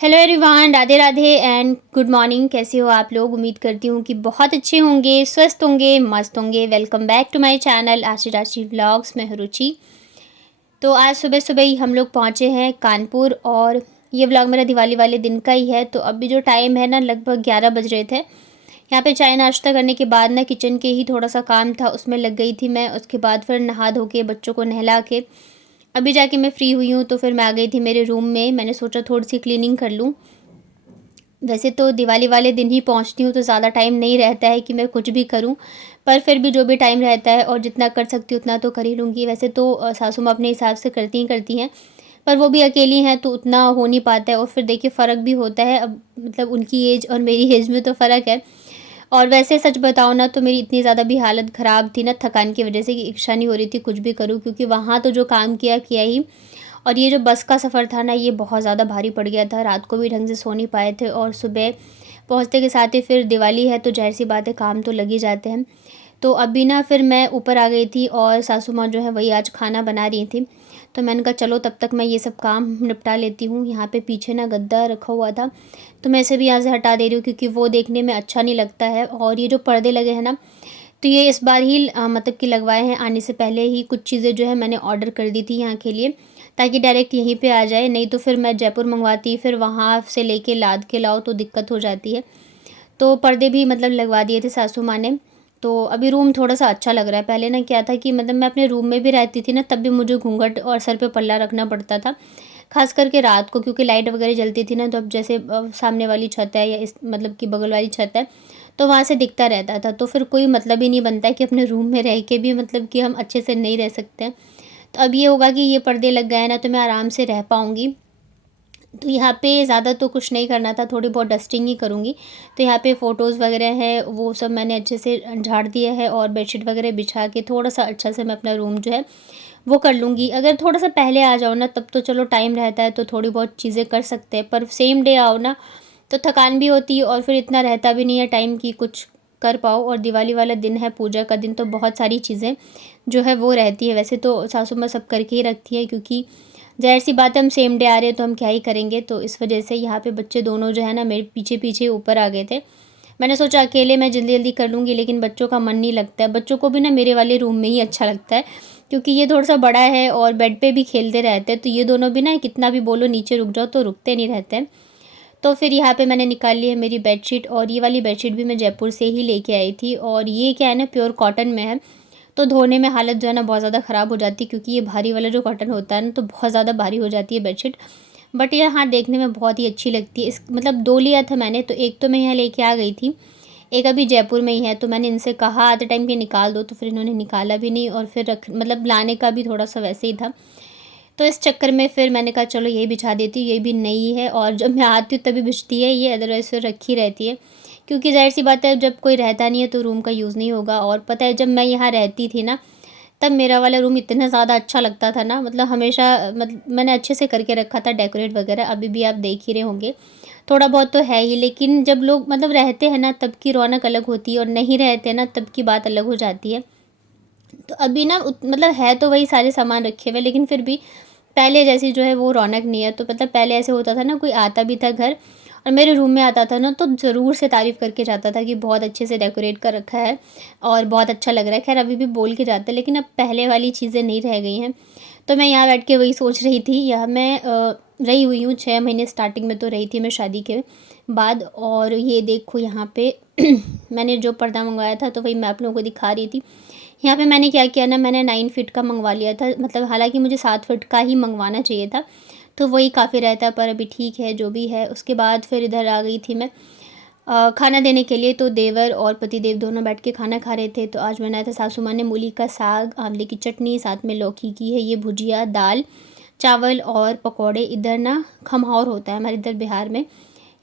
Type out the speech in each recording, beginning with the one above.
Hello everyone, Radhe Radhe and good morning. कैसे हो आप लोग? उम्मीद करती हूँ कि बहुत अच्छे होंगे, स्वस्थ होंगे, मस्त होंगे। Welcome back to my channel Aashi Rashi vlogs में हूँ रुचि। तो आज सुबह सुबह ही हम लोग पहुँचे हैं कानपुर और ये व्लॉग मेरा दिवाली वाले दिन का ही है। तो अभी जो टाइम है ना, लगभग 11 बज रहे थे। यहाँ पे चाय नाश्ता करने के बाद ना किचन के ही थोड़ा सा काम था, उसमें लग गई थी मैं। उसके बाद फिर नहा धो के बच्चों को नहला के अभी जाके मैं फ्री हुई हूँ। तो फिर मैं आ गई थी मेरे रूम में। मैंने सोचा थोड़ी सी क्लीनिंग कर लूँ। वैसे तो दिवाली वाले दिन ही पहुंचती हूँ तो ज़्यादा टाइम नहीं रहता है कि मैं कुछ भी करूँ, पर फिर भी जो भी टाइम रहता है और जितना कर सकती हूँ उतना तो कर ही लूँगी। वैसे तो सासू माँ अपने हिसाब से करती हैं, पर वो भी अकेली हैं तो उतना हो नहीं पाता है। और फिर देखिए फ़र्क भी होता है, अब मतलब उनकी एज और मेरी एज में तो फ़र्क है। और वैसे सच बताओ ना तो मेरी इतनी ज़्यादा भी हालत ख़राब थी ना थकान की वजह से कि इच्छा नहीं हो रही थी कुछ भी करूँ, क्योंकि वहाँ तो जो काम किया किया ही। और ये जो बस का सफ़र था ना, ये बहुत ज़्यादा भारी पड़ गया था। रात को भी ढंग से सो नहीं पाए थे और सुबह पहुँचते के साथ ही फिर दिवाली है तो ज़ाहिर सी बात है काम तो लग ही जाते हैं। तो अभी ना फिर मैं ऊपर आ गई थी और सासू माँ जो है वही आज खाना बना रही थी। तो मैंने कहा चलो तब तक मैं ये सब काम निपटा लेती हूँ। यहाँ पे पीछे ना गद्दा रखा हुआ था तो मैं इसे भी यहाँ से हटा दे रही हूँ, क्योंकि वो देखने में अच्छा नहीं लगता है। और ये जो पर्दे लगे हैं ना, तो ये इस बार ही मतलब कि लगवाए हैं। आने से पहले ही कुछ चीज़ें जो है मैंने ऑर्डर कर दी थी यहाँ के लिए, ताकि डायरेक्ट यहीं पे आ जाए। नहीं तो फिर मैं जयपुर मंगवाती, फिर वहाँ से लेके लाद के लाओ तो दिक्कत हो जाती है। तो पर्दे भी मतलब लगवा दिए थे सासू माँ ने। तो अभी रूम थोड़ा-सा अच्छा लग रहा है। पहले ना क्या था कि मतलब मैं अपने रूम में भी रहती थी ना, तब भी मुझे घूंघट और सर पे पल्ला रखना पड़ता था। ख़ास करके रात को, क्योंकि लाइट वगैरह जलती थी ना, तो अब जैसे सामने वाली छत है या इस मतलब कि बगल वाली छत है, तो वहाँ से दिखता रहता था। तो फिर कोई मतलब ही नहीं बनता है कि अपने रूम में रह के भी मतलब कि हम अच्छे से नहीं रह सकते हैं। तो अब ये होगा कि ये पर्दे लग गए हैं ना, तो मैं आराम से रह पाऊँगी। तो यहाँ पे ज़्यादा तो कुछ नहीं करना था, थोड़ी बहुत डस्टिंग ही करूँगी। तो यहाँ पे फ़ोटोज़ वगैरह है वो सब मैंने अच्छे से झाड़ दिया है और बेडशीट वगैरह बिछा के थोड़ा-सा अच्छा से मैं अपना रूम जो है वो कर लूँगी। अगर थोड़ा-सा पहले आ जाओ ना, तब तो चलो टाइम रहता है तो थोड़ी बहुत चीज़ें कर सकते हैं, पर सेम डे आओ ना तो थकान भी होती है और फिर इतना रहता भी नहीं है टाइम कि कुछ कर पाओ। और दिवाली वाला दिन है, पूजा का दिन, तो बहुत सारी चीज़ें जो है वो रहती है। वैसे तो सासू माँ सब करके ही रखती है, क्योंकि ज़ाहिर-सी बात है हम सेम डे आ रहे हैं तो हम क्या ही करेंगे। तो इस वजह से यहाँ पे बच्चे दोनों जो है ना मेरे पीछे-पीछे ऊपर आ गए थे। मैंने सोचा अकेले मैं जल्दी-जल्दी कर लूँगी, लेकिन बच्चों का मन नहीं लगता है। बच्चों को भी ना मेरे वाले रूम में ही अच्छा लगता है, क्योंकि ये थोड़ा-सा बड़ा है और बेड पे भी खेलते रहते हैं। तो ये दोनों भी ना कितना भी बोलो नीचे रुक जाओ तो रुकते नहीं रहते हैं। तो फिर यहाँ पे मैंने निकाल ली है मेरी बेडशीट, और ये वाली बेडशीट भी मैं जयपुर से ही लेके आई थी। और ये क्या है ना, प्योर कॉटन में है, तो धोने में हालत जो है ना बहुत ज़्यादा ख़राब हो जाती है, क्योंकि ये भारी वाला जो कॉटन होता है ना तो बहुत ज़्यादा भारी हो जाती है बेडशीट। बट ये हाँ देखने में बहुत ही अच्छी लगती है। इस मतलब 2 लिया था मैंने, तो एक तो मैं यहाँ लेके आ गई थी, एक अभी जयपुर में ही है। तो मैंने इनसे कहा आधे टाइम के निकाल दो, तो फिर इन्होंने निकाला भी नहीं और फिर रख मतलब लाने का भी थोड़ा-सा वैसे ही था। तो इस चक्कर में फिर मैंने कहा चलो यही बिछा देती हूँ, ये भी नई है और जब मैं आती हूँ तभी बिछती है ये, अदरवाइज़ फिर रखी रहती है। क्योंकि ज़ाहिर-सी बात है जब कोई रहता नहीं है तो रूम का यूज़ नहीं होगा। और पता है जब मैं यहाँ रहती थी ना, तब मेरा वाला रूम इतना ज़्यादा अच्छा लगता था ना, मतलब हमेशा मतलब मैंने अच्छे से करके रखा था डेकोरेट वगैरह। अभी भी आप देख ही रहे होंगे, थोड़ा बहुत तो है ही। लेकिन जब लोग मतलब रहते हैं ना तब की रौनक अलग होती है, और नहीं रहते ना तब की बात अलग हो जाती है। तो अभी ना मतलब है तो वही सारे सामान रखे हुए, लेकिन फिर भी पहले जैसी जो है वो रौनक नहीं है। तो मतलब पहले ऐसे होता था ना, कोई आता भी था घर और मेरे रूम में आता था ना, तो ज़रूर से तारीफ़ करके जाता था कि बहुत अच्छे से डेकोरेट कर रखा है और बहुत अच्छा लग रहा है। खैर अभी भी बोल के जाता है, लेकिन अब पहले वाली चीज़ें नहीं रह गई हैं। तो मैं यहाँ बैठ के वही सोच रही थी। यहाँ मैं रही हुई हूँ 6 महीने, स्टार्टिंग में तो रही थी मैं शादी के बाद। और ये देखो यहाँ पे मैंने जो पर्दा मंगवाया था तो वही मैं आप लोगों को दिखा रही थी। यहाँ पे मैंने क्या किया ना, मैंने 9 फीट का मंगवा लिया था, मतलब हालाँकि मुझे 7 फीट का ही मंगवाना चाहिए था, तो वही काफ़ी रहता, पर अभी ठीक है जो भी है। उसके बाद फिर इधर आ गई थी मैं खाना देने के लिए। तो देवर और पतिदेव दोनों बैठ के खाना खा रहे थे। तो आज बनाया था सासू माँ ने मूली का साग, आंवले की चटनी, साथ में लौकी की है ये भुजिया, दाल, चावल और पकौड़े। इधर ना खमहाउर होता है हमारे इधर बिहार में,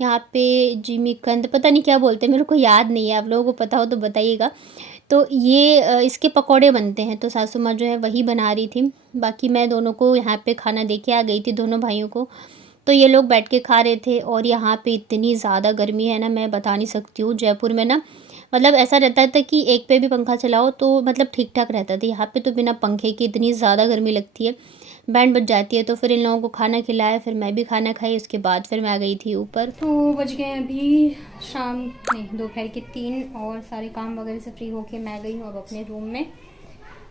यहाँ पे जिमीकंद पता नहीं क्या बोलते हैं, मेरे को याद नहीं है, आप लोगों को पता हो तो बताइएगा। तो ये इसके पकौड़े बनते हैं, तो सासू माँ जो है वही बना रही थी। बाकी मैं दोनों को यहाँ पे खाना दे के आ गई थी, दोनों भाइयों को। तो ये लोग बैठ के खा रहे थे। और यहाँ पे इतनी ज़्यादा गर्मी है ना, मैं बता नहीं सकती हूँ। जयपुर में ना मतलब ऐसा रहता था कि एक पे भी पंखा चलाओ तो मतलब ठीक ठाक रहता था, यहाँ पे तो बिना पंखे के इतनी ज़्यादा गर्मी लगती है। बैंड बज जाती है। तो फिर इन लोगों को खाना खिलाया, फिर मैं भी खाना खाई, उसके बाद फिर मैं आ गई थी ऊपर। तो बज गए अभी शाम नहीं दोपहर के 3 और सारे काम वगैरह से फ्री होके मैं गई हूँ अब अपने रूम में।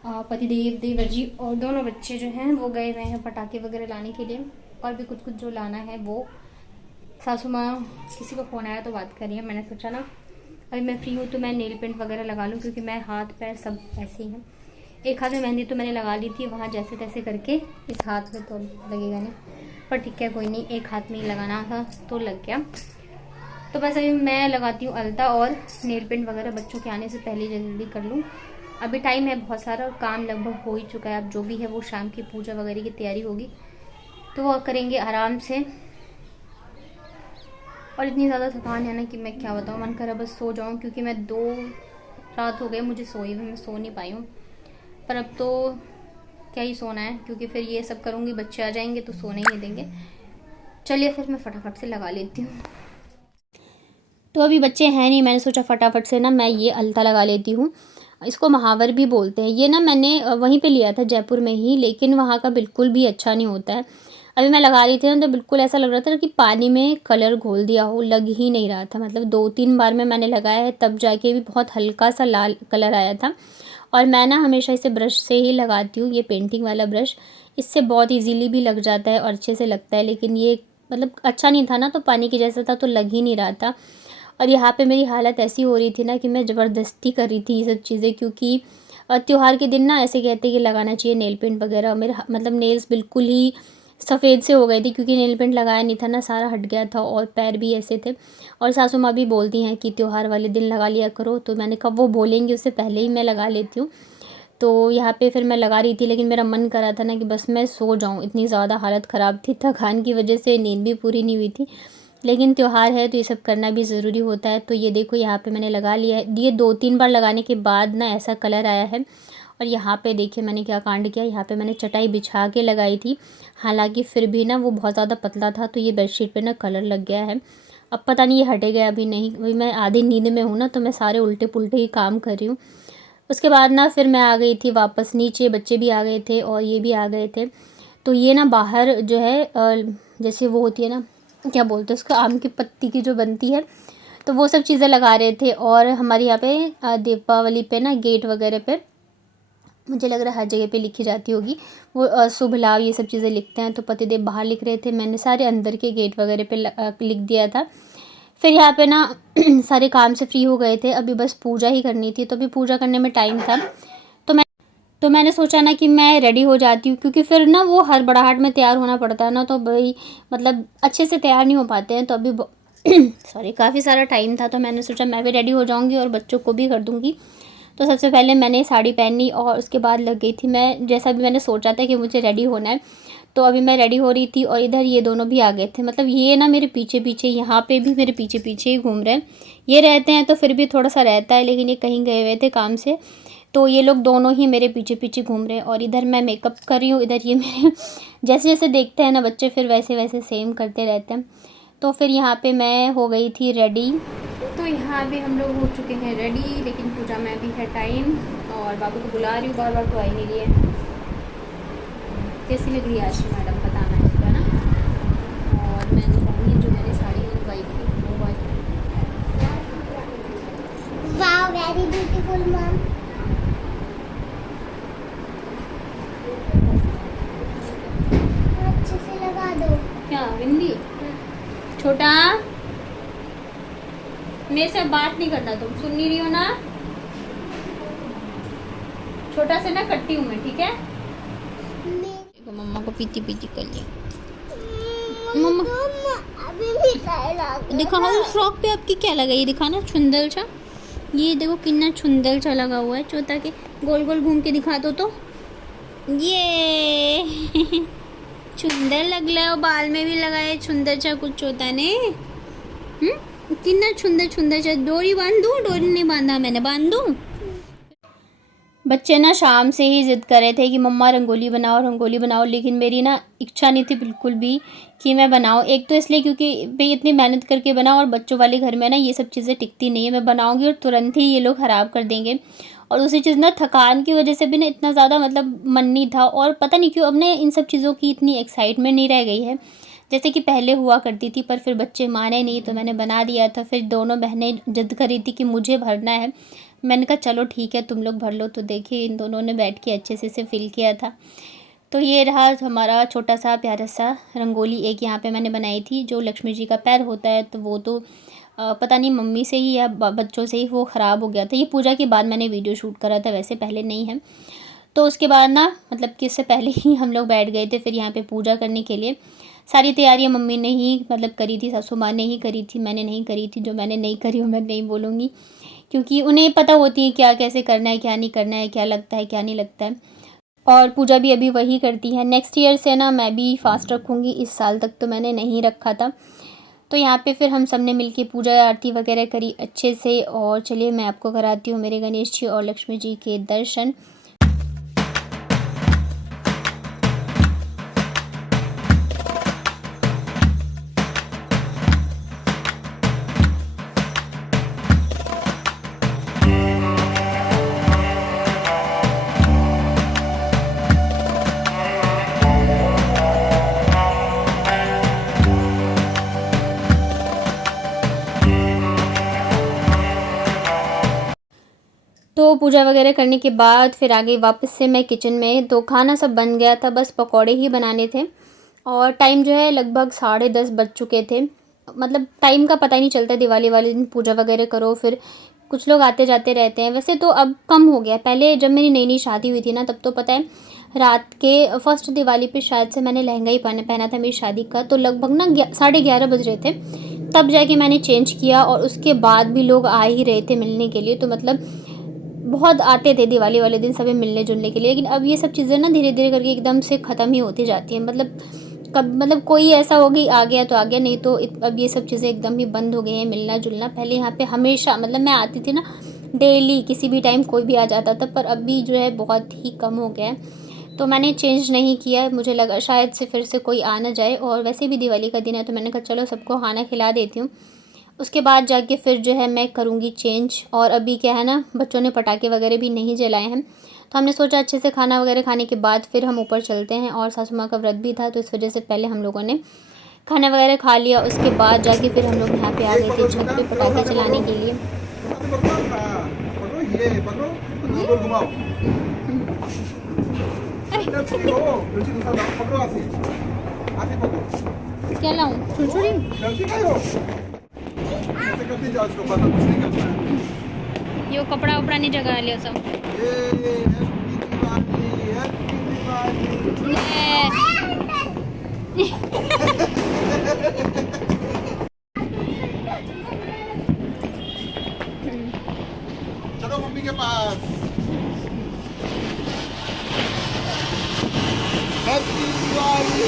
पतिदेव, देवर जी और दोनों बच्चे जो हैं वो गए हुए हैं पटाखे वगैरह लाने के लिए, और भी कुछ कुछ जो लाना है वो। सासू माँ किसी का फ़ोन आया तो बात करिए। मैंने सोचा ना अभी मैं फ्री हूँ तो मैं नेल पेंट वगैरह लगा लूँ, क्योंकि मैं हाथ पैर सब ऐसे ही हैं। एक हाथ में मेहंदी तो मैंने लगा ली थी वहाँ जैसे तैसे करके, इस हाथ में तो लगेगा नहीं, पर ठीक है कोई नहीं, एक हाथ में ही लगाना था तो लग गया। तो बस अभी मैं लगाती हूँ अलता और नेल पेंट वगैरह बच्चों के आने से पहले जल्दी कर लूँ। अभी टाइम है बहुत सारा और काम लगभग हो ही चुका है। अब जो भी है वो शाम की पूजा वगैरह की तैयारी होगी तो वो करेंगे आराम से। और इतनी ज़्यादा थकान है ना कि मैं क्या बताऊँ, मन कर रहा बस सो जाऊँ, क्योंकि मैं 2 रात हो गए मुझे सोई हुई, मैं सो नहीं पाई हूँ। पर अब तो क्या ही सोना है, क्योंकि फिर ये सब करूँगी बच्चे आ जाएंगे तो सोने ही नहीं देंगे। चलिए फिर मैं फटाफट से लगा लेती हूँ। तो अभी बच्चे हैं नहीं, मैंने सोचा फटाफट से ना मैं ये अलता लगा लेती हूँ। इसको महावर भी बोलते हैं। ये ना मैंने वहीं पे लिया था जयपुर में ही, लेकिन वहाँ का बिल्कुल भी अच्छा नहीं होता है। अभी मैं लगा रही थी ना तो बिल्कुल ऐसा लग रहा था कि पानी में कलर घोल दिया हो, लग ही नहीं रहा था। मतलब 2-3 बार में मैंने लगाया है तब जाके भी बहुत हल्का सा लाल कलर आया था। और मैं ना हमेशा इसे ब्रश से ही लगाती हूँ, ये पेंटिंग वाला ब्रश। इससे बहुत ईजीली भी लग जाता है और अच्छे से लगता है, लेकिन ये मतलब अच्छा नहीं था ना, तो पानी के जैसा था तो लग ही नहीं रहा था। और यहाँ पे मेरी हालत ऐसी हो रही थी ना कि मैं ज़बरदस्ती कर रही थी ये सब चीज़ें, क्योंकि त्योहार के दिन ना ऐसे कहते हैं कि लगाना चाहिए नेल पेंट वगैरह। मेरे मतलब नेल्स बिल्कुल ही सफ़ेद से हो गए थे, क्योंकि नेल पेंट लगाया नहीं था ना, सारा हट गया था और पैर भी ऐसे थे। और सासू माँ भी बोलती हैं कि त्योहार वाले दिन लगा लिया करो, तो मैंने कहा वो बोलेंगे उससे पहले ही मैं लगा लेती हूँ। तो यहाँ पे फिर मैं लगा रही थी, लेकिन मेरा मन कर रहा था ना कि बस मैं सो जाऊँ, इतनी ज़्यादा हालत ख़राब थी थकान की वजह से, नींद भी पूरी नहीं हुई थी। लेकिन त्योहार है तो ये सब करना भी ज़रूरी होता है। तो ये देखो यहाँ पे मैंने लगा लिया है। ये 2-3 बार लगाने के बाद ना ऐसा कलर आया है। और यहाँ पे देखिए मैंने क्या कांड किया, यहाँ पे मैंने चटाई बिछा के लगाई थी, हालांकि फिर भी ना वो बहुत ज़्यादा पतला था तो ये बेडशीट पे ना कलर लग गया है। अब पता नहीं ये हटेगा अभी नहीं, अभी मैं आधी नींद में हूँ ना, तो मैं सारे उल्टे पुल्टे ही काम कर रही हूँ। उसके बाद ना फिर मैं आ गई थी वापस नीचे, बच्चे भी आ गए थे और ये भी आ गए थे। तो ये ना बाहर जो है जैसे वो होती है ना, क्या बोलते हैं उसको, आम की पत्ती की जो बनती है, तो वो सब चीज़ें लगा रहे थे। और हमारे यहाँ पे दीपावली पे ना गेट वगैरह पे, मुझे लग रहा है हर जगह पे लिखी जाती होगी वो शुभ लाभ, ये सब चीज़ें लिखते हैं। तो पतिदेव बाहर लिख रहे थे, मैंने सारे अंदर के गेट वगैरह पे लिख दिया था। फिर यहाँ पे ना सारे काम से फ्री हो गए थे, अभी बस पूजा ही करनी थी, तो अभी पूजा करने में टाइम था। तो मैंने सोचा ना कि मैं रेडी हो जाती हूँ, क्योंकि फिर ना वो हड़बड़ाहट में तैयार होना पड़ता है ना, तो भाई मतलब अच्छे से तैयार नहीं हो पाते हैं। तो अभी सॉरी काफ़ी सारा टाइम था, तो मैंने सोचा मैं भी रेडी हो जाऊँगी और बच्चों को भी कर दूँगी। तो सबसे पहले मैंने साड़ी पहनी और उसके बाद लग गई थी मैं, जैसा भी मैंने सोचा था कि मुझे रेडी होना है। तो अभी मैं रेडी हो रही थी और इधर ये दोनों भी आ गए थे। मतलब ये ना मेरे पीछे पीछे, यहाँ पे भी मेरे पीछे पीछे ही घूम रहे हैं। ये रहते हैं तो फिर भी थोड़ा सा रहता है, लेकिन ये कहीं गए हुए थे काम से, तो ये लोग दोनों ही मेरे पीछे पीछे घूम रहे हैं। और इधर मैं मेकअप कर रही हूँ, इधर ये मेरे जैसे जैसे देखते हैं ना बच्चे, फिर वैसे वैसे सेम करते रहते हैं। तो फिर यहाँ पे मैं हो गई थी रेडी। तो यहाँ भी हम लोग हो चुके हैं रेडी, लेकिन पूजा में भी है टाइम और बाबू को बुला रही हूँ, बार बार तो आ ही नहीं रही है। कैसी लग रही है आशी मैडम बताना है इसका ना। और मैंने पहनी जो मैंने साड़ी मंगवाई थी वो वाली। Wow very beautiful ma'am. अच्छे से लगा दो। क्या बिंदी छोटा, मेरे से बात नहीं करना, तुम सुन नहीं रही हो ना। छोटा से ना कट्टी हूँ मैं, ठीक है। मम्मा को पीती पीती कर लिया। मम्मा अभी भी लगा दिखाओ फ्रॉक पे आपकी क्या लगा, ये दिखाना छुंदल सा। ये देखो कितना छुंदल सा लगा हुआ है, चोता के गोल गोल घूम के दिखा दो तो ये छुंदर लग रहा है, बाल में भी लगाए छुंदर सा कुछ चोता ने। कितना छुंदर छुंदर सा। डोरी बांध दूं? डोरी नहीं बांधा मैंने, बांध दूं? बच्चे ना शाम से ही ज़िद कर रहे थे कि मम्मा रंगोली बनाओ रंगोली बनाओ, लेकिन मेरी ना इच्छा नहीं थी बिल्कुल भी कि मैं बनाऊँ। एक तो इसलिए क्योंकि भाई इतनी मेहनत करके बनाऊँ, और बच्चों वाले घर में ना ये सब चीज़ें टिकती नहीं है। मैं बनाऊँगी और तुरंत ही ये लोग ख़राब कर देंगे। और दूसरी चीज़ ना थकान की वजह से भी ना इतना ज़्यादा मतलब मन नहीं था, और पता नहीं क्यों अब ना इन सब चीज़ों की इतनी एक्साइटमेंट नहीं रह गई है जैसे कि पहले हुआ करती थी। पर फिर बच्चे माने नहीं तो मैंने बना दिया था। फिर दोनों बहनें जिद कर रही थी कि मुझे भरना है। मैंने कहा चलो ठीक है तुम लोग भर लो। तो देखिए इन दोनों ने बैठ के अच्छे से इसे फिल किया था। तो ये रहा हमारा छोटा सा प्यारा सा रंगोली। एक यहाँ पे मैंने बनाई थी जो लक्ष्मी जी का पैर होता है, तो वो तो पता नहीं मम्मी से ही या बच्चों से ही वो ख़राब हो गया था। ये पूजा के बाद मैंने वीडियो शूट करा था, वैसे पहले नहीं है। तो उसके बाद ना मतलब कि इससे पहले ही हम लोग बैठ गए थे फिर यहाँ पे पूजा करने के लिए। सारी तैयारियाँ मम्मी ने ही मतलब करी थी, सासू माँ ने ही करी थी, मैंने नहीं करी थी। जो मैंने नहीं करी वो मैं नहीं बोलूँगी, क्योंकि उन्हें पता होती है क्या कैसे करना है, क्या नहीं करना है, क्या लगता है क्या नहीं लगता है। और पूजा भी अभी वही करती है। नेक्स्ट ईयर से ना मैं भी फास्ट रखूँगी, इस साल तक तो मैंने नहीं रखा था। तो यहाँ पे फिर हम सब ने मिल के पूजा आरती वगैरह करी अच्छे से। और चलिए मैं आपको कराती हूँ मेरे गणेश जी और लक्ष्मी जी के दर्शन। तो पूजा वगैरह करने के बाद फिर आ गई वापस से मैं किचन में। तो खाना सब बन गया था, बस पकौड़े ही बनाने थे। और टाइम जो है लगभग 10:30 बज चुके थे। मतलब टाइम का पता ही नहीं चलता, दिवाली वाले दिन पूजा वगैरह करो फिर कुछ लोग आते जाते रहते हैं। वैसे तो अब कम हो गया, पहले जब मेरी नई नई शादी हुई थी ना तब तो पता है रात के फर्स्ट दिवाली पे शायद से मैंने लहंगा ही पहना था मेरी शादी का। तो लगभग ना 11:30 बज रहे थे, तब जाके मैंने चेंज किया। और उसके बाद भी लोग आ ही रहे थे मिलने के लिए। तो मतलब बहुत आते थे दिवाली वाले दिन सभी मिलने जुलने के लिए। लेकिन अब ये सब चीज़ें ना धीरे धीरे करके एकदम से ख़त्म ही होती जाती हैं। मतलब कोई ऐसा हो गई आ गया तो आ गया, नहीं तो अब ये सब चीज़ें एकदम ही बंद हो गई हैं मिलना जुलना। पहले यहाँ पे हमेशा मतलब मैं आती थी ना डेली, किसी भी टाइम कोई भी आ जाता था। पर अभी जो है बहुत ही कम हो गया है। तो मैंने चेंज नहीं किया, मुझे लगा शायद से फिर से कोई आ ना जाए। और वैसे भी दिवाली का दिन है तो मैंने कहा चलो सबको खाना खिला देती हूँ, उसके बाद जाके फिर जो है मैं करूँगी चेंज। और अभी क्या है ना बच्चों ने पटाखे वगैरह भी नहीं जलाए हैं, तो हमने सोचा अच्छे से खाना वगैरह खाने के बाद फिर हम ऊपर चलते हैं। और सासू माँ का व्रत भी था तो इस वजह से पहले हम लोगों ने खाना वगैरह खा लिया। उसके बाद जाके फिर हम लोग यहाँ पे आ गए थे छत पे पटाखे चलाने के लिए। क्या लाऊं, छुरछुरी? यो कपड़ा उपड़ा नहीं जगा लियो सब। चलो मम्मी के पास। हैप्पी दिवाली।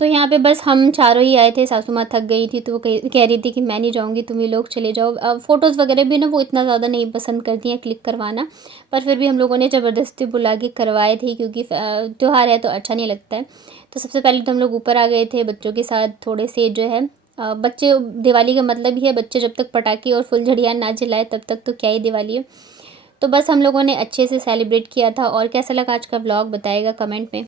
तो यहाँ पे बस हम चारों ही आए थे। सासू माँ थक गई थी तो वो कह रही थी कि मैं नहीं जाऊँगी, तुम ही लोग चले जाओ। अब फ़ोटोज़ वगैरह भी ना वो इतना ज़्यादा नहीं पसंद करती हैं क्लिक करवाना, पर फिर भी हम लोगों ने ज़बरदस्ती बुला के करवाए थे क्योंकि त्यौहार है तो अच्छा नहीं लगता है। तो सबसे पहले तो हम लोग ऊपर आ गए थे बच्चों के साथ। थोड़े से जो है बच्चे, दिवाली का मतलब ही है बच्चे जब तक पटाखे और फुलझड़ियाँ ना जलाए तब तक तो क्या ही दिवाली है। तो बस हम लोगों ने अच्छे से सेलिब्रेट किया था। और कैसा लगा आज का व्लॉग बताइएगा कमेंट में।